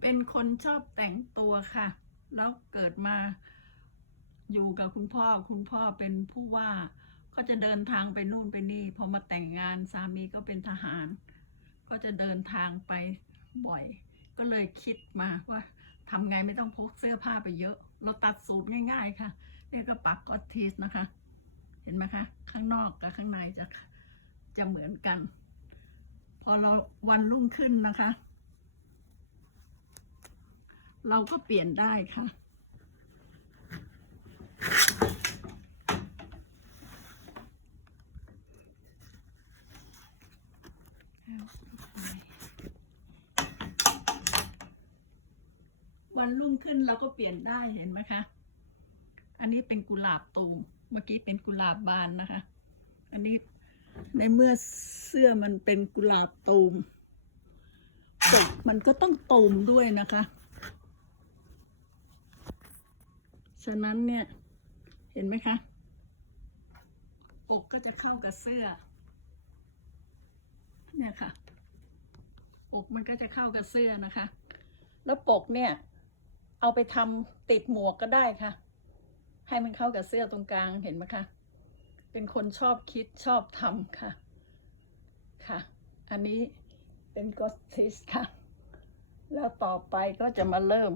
เป็นคนชอบแต่งตัวค่ะ แล้วเกิดมาอยู่กับคุณพ่อ คุณพ่อเป็นผู้ว่า ก็จะเดินทางไปนู่นไปนี่ พอมาแต่งงานสามีก็เป็นทหาร ก็จะเดินทางไปบ่อย ก็เลยคิดมาว่าทำไงไม่ต้องพกเสื้อผ้าไปเยอะ เราตัดสูตรง่าย ๆ ค่ะเรียกก็ปักก็อตทีสนะคะ เห็นไหมคะ ข้างนอกกับข้างในจะจะเหมือนกัน พอเราวันรุ่งขึ้นนะคะ เราก็เปลี่ยนได้ค่ะ วันรุ่งขึ้นเราก็เปลี่ยนได้เห็นไหมคะ อันนี้เป็นกุหลาบตูม เมื่อกี้เป็นกุหลาบบานนะคะ อันนี้ในเมื่อเสื้อมันเป็นกุหลาบตูมปกมันก็ต้องตูมด้วยนะคะะนั้นเนี่ย เห็นไหมคะปกก็จะเข้ากับเสื้อ เนี่ยค่ะปกมันก็จะเข้ากับเสื้อนะคะ แล้วปกเนี่ย เอาไปทำติดหมวกก็ได้ค่ะ ให้มันเข้ากับเสื้อตรงกลางเห็นไหมคะ เป็นคนชอบคิดชอบทำค่ะ ค่ะ อันนี้เป็นกอสติสค่ะ แล้วต่อไปก็จะมาเริ่ม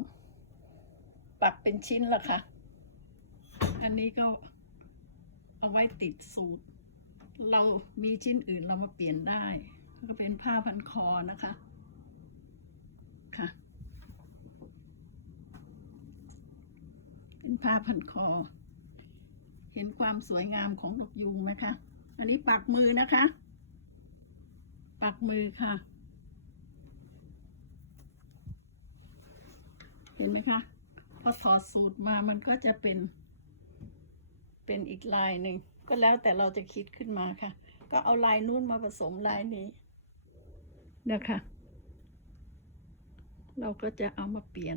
ปักเป็นชิ้นละค่ะ นี้ก็เอาไว้ติดสูตร เรามีชิ้นอื่นเรามาเปลี่ยนได้ก็เป็นผ้าพันคอนะคะ ค่ะ เป็นผ้าพันคอ เห็นความสวยงามของนกยุงไหมคะ อันนี้ปักมือนะคะ ปักมือค่ะ เห็นไหมคะ พอถอดสูตรมามันก็จะเป็น เป็นอีกลายหนึ่งก็แล้วแต่เราจะคิดขึ้นมาค่ะ ก็เอาลายนู้นมาผสมลายนี้นะคะ เราก็จะเอามาเปลี่ยน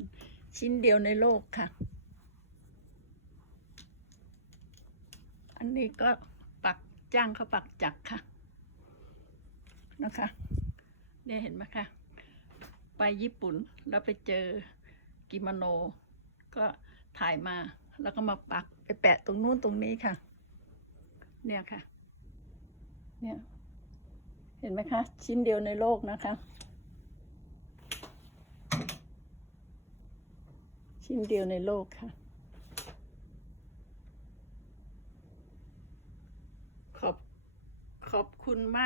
ชิ้นเดียวในโลกค่ะ อันนี้ก็ปักจ้างเขาปักจักรค่ะนะคะเนี่ยเห็นไหมคะ ไปญี่ปุ่นแล้วไปเจอกิโมโน ก็ถ่ายมา แล้วก็มาปักไปแปะตรงนู้นตรงนี้ค่ะ เนี่ยค่ะ เนี่ย เห็นไหมคะ ชิ้นเดียวในโลกนะคะ ชิ้นเดียวในโลกค่ะ ขอบขอบคุณมาก